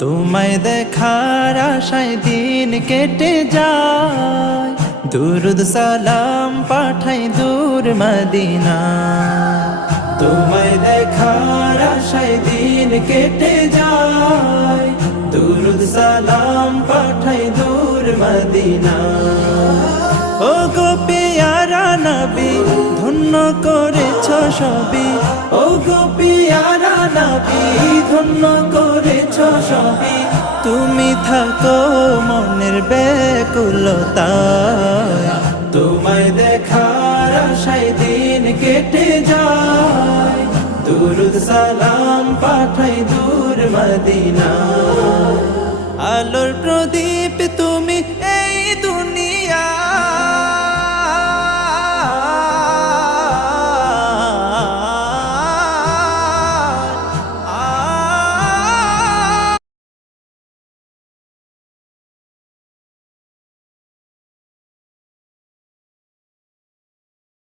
তোমায় দেখার আশায় দিন কেটে যায়, দুরুদ সালাম পাঠাই দূর মদিনা। তোমায় দেখার আশায় দিন কেটে যায়, দুরুদ সালাম পাঠাই দূর মদিনা। ও গো পেয়ারা নবী, ধন্য করেছ সবই। ও গো পেয়ারা নবী, ধন্য করেছ সবই। তুমি থাকো মনের ব্যাকুলতায়, তোমায় দেখার আশায় দিন কেটে যায়, দুরুদ সালাম পাঠাই দূর মদিনা। আলোর প্রদীপ